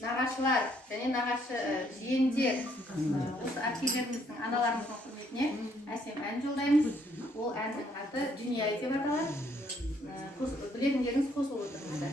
нағашылар және нағашы жиендер осы әпкелеріміздің аналарымыздың құрметіне әсем ән жолдаймыз. Ол әннің аты Дүния деп аталады. Білетіндеріңіз қосылып отырыңыздар.